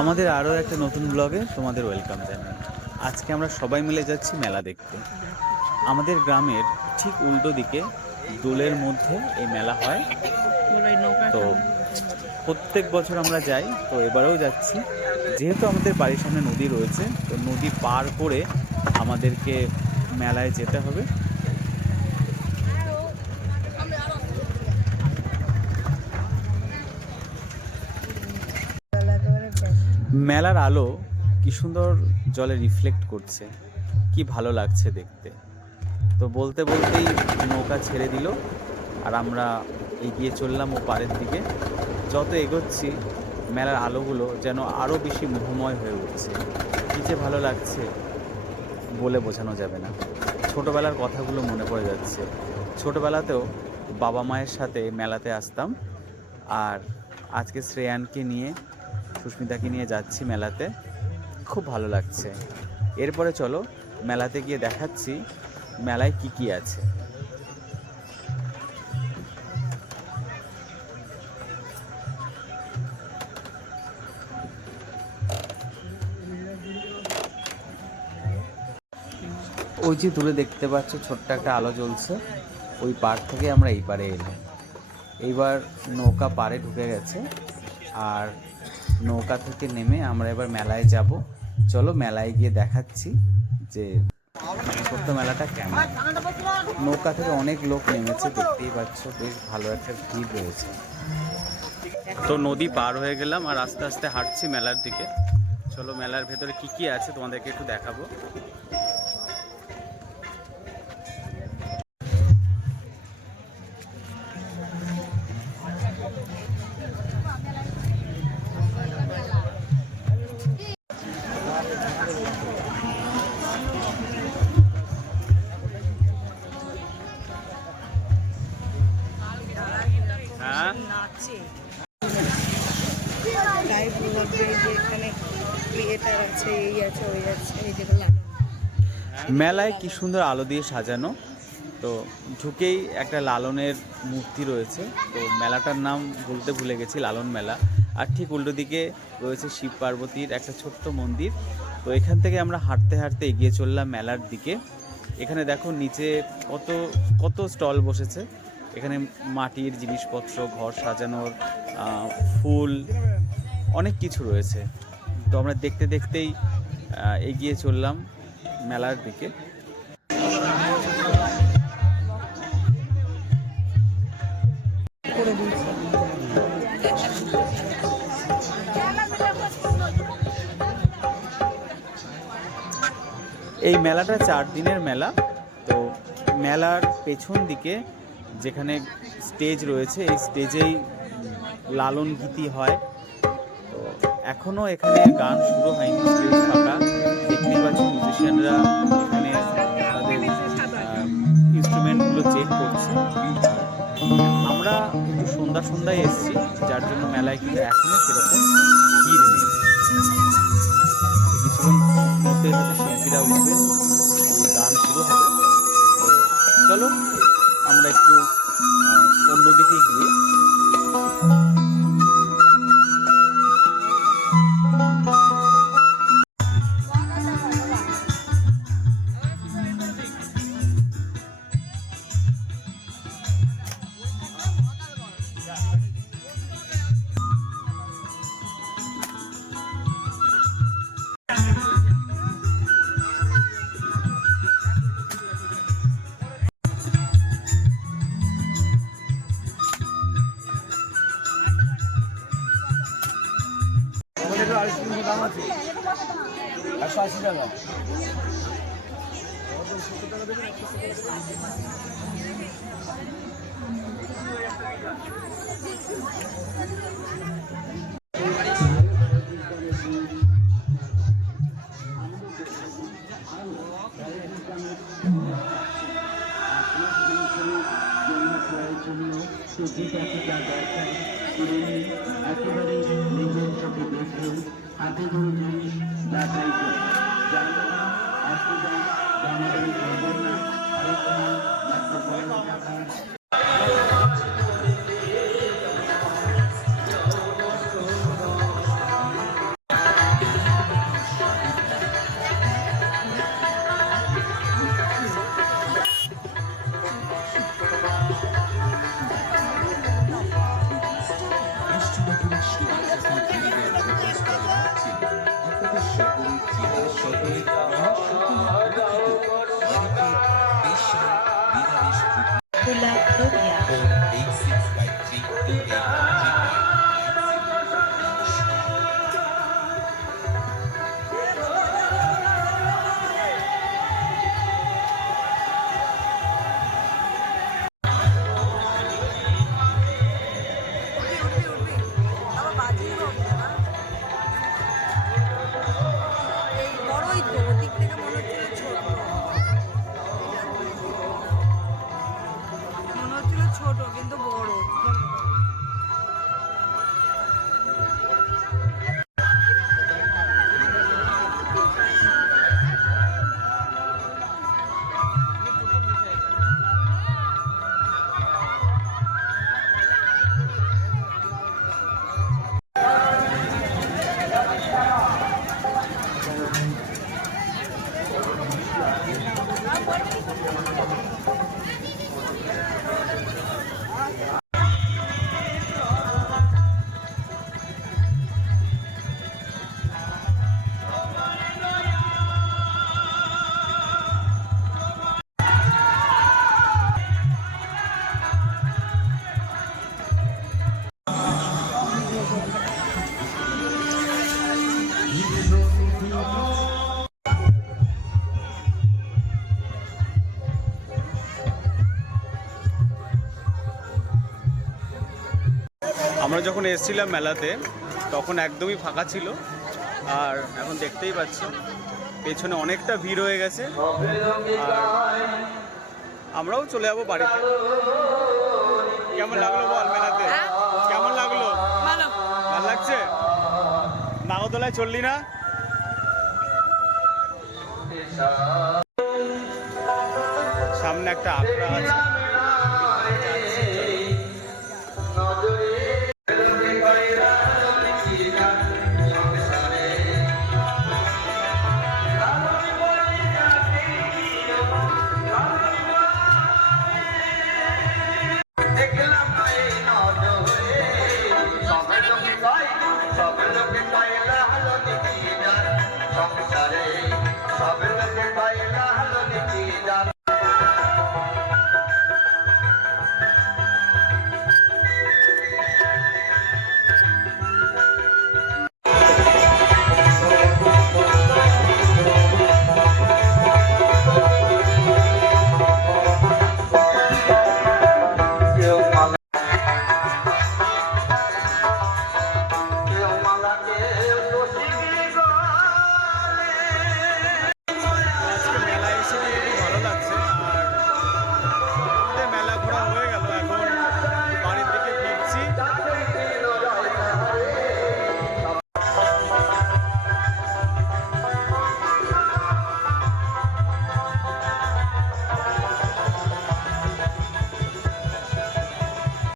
আমাদের আরও একটা নতুন ব্লগে তোমাদের ওয়েলকাম জানাই। আজকে আমরা সবাই মিলে যাচ্ছি মেলা দেখতে। আমাদের গ্রামের ঠিক উল্টো দিকে দোলের মধ্যে এই মেলা হয়। তো প্রত্যেক বছর আমরা যাই, তো এবারেও যাচ্ছি। যেহেতু আমাদের বাড়ির সামনে নদী রয়েছে, তো নদী পার করে আমাদেরকে মেলায় যেতে হবে। মেলার আলো কি সুন্দর জলে রিফ্লেক্ট করছে, কি ভালো লাগছে দেখতে। তো বলতে বলতেই নৌকা ছেড়ে দিল, আর আমরা এগিয়ে চললাম ও পাড়ের দিকে। যত এগোচ্ছি মেলার আলোগুলো যেন আরও বেশি মোহময় হয়ে উঠছে। কী যে ভালো লাগছে বলে বোঝানো যাবে না। ছোটোবেলার কথাগুলো মনে পড়ে যাচ্ছে। ছোটোবেলাতেও বাবা মায়ের সাথে মেলাতে আসতাম, আর আজকে শ্রেয়ানকে নিয়ে, সুস্মিতাকে নিয়ে যাচ্ছি মেলাতে। খুব ভালো লাগছে। এরপরে চলো মেলাতে গিয়ে দেখাচ্ছি মেলায় কি কি আছে। ওই যে দূরে দেখতে পাচ্ছ ছোট্ট একটা আলো জ্বলছে, ওই পাড় থেকে আমরা এই পাড়ে এলাম। এইবার নৌকা পাড়ে ঢুকে গেছে, আর নৌকা থেকে নেমে আমরা এবার মেলায় যাব। চলো মেলায় গিয়ে দেখাচ্ছি যে ছোট্ট মেলাটা কেমন। নৌকা থেকে অনেক লোক নেমেছে, দেখতেই পাচ্ছ, বেশ ভালো একটা ভিড় রয়েছে। তো নদী পার হয়ে গেলাম আর আস্তে আস্তে হাঁটছি মেলার দিকে। চলো মেলার ভেতরে কি কি আছে তোমাদেরকে একটু দেখাবো। মেলায় কি সুন্দর আলো দিয়ে সাজানো। তো ঢুকেই একটা লালনের মূর্তি রয়েছে। তো মেলাটার নাম বলতে ভুলে গেছি, লালন মেলা। আর ঠিক উল্টো দিকে রয়েছে শিব পার্বতীর একটা ছোট্ট মন্দির। তো এখান থেকে আমরা হাঁটতে হাঁটতে এগিয়ে চললাম মেলার দিকে। এখানে দেখো নিচে কত কত স্টল বসেছে। এখানে মাটির জিনিসপত্র, ঘর সাজানোর, ফুল, অনেক কিছু রয়েছে। তো আমরা দেখতে দেখতেই এগিয়ে চললাম মেলার দিকে। এই মেলাটা 4 দিনের মেলা। তো মেলার পেছন দিকে যেখানে স্টেজ রয়েছে, এই স্টেজেই লালন গীতি হয়। তো এখনও এখানে গান শুরু হয়নি, স্টেজ ফাঁকা। দেখতেই পাচ্ছি মিউজিশিয়ানরা এখানে তাদের ইনস্ট্রুমেন্টগুলো চেক করছে। আমরা একটু সন্ধ্যায় এসেছি, যার জন্য মেলায় কিন্তু এখনও সেরকম ভিড় নেই। কিছুক্ষণ মধ্যে হয়তো শিল্পীরা উঠবেন, গান শুরু হবে। তো চলো আমরা একটু অন্যদিকে গিয়ে দাম আছে 180 টাকা। একেবারে নিজের চোখে দেখেও হাতে ধরে জিনিস যাচাই করে ছোট কিন্তু বড়। আমরা যখন এসেছিলাম মেলাতে তখন একদমই ফাঁকা ছিল, আর এখন দেখতেই পাচ্ছ পেছনে অনেকটা ভিড় হয়ে গেছে। আর আমরাও চলে যাবো বাড়িতে। কেমন লাগলো বল মেলাতে? কেমন লাগলো? ভালো লাগছে? নাগরদোলায় চললি না? সামনে একটা আখড়া আছে। সব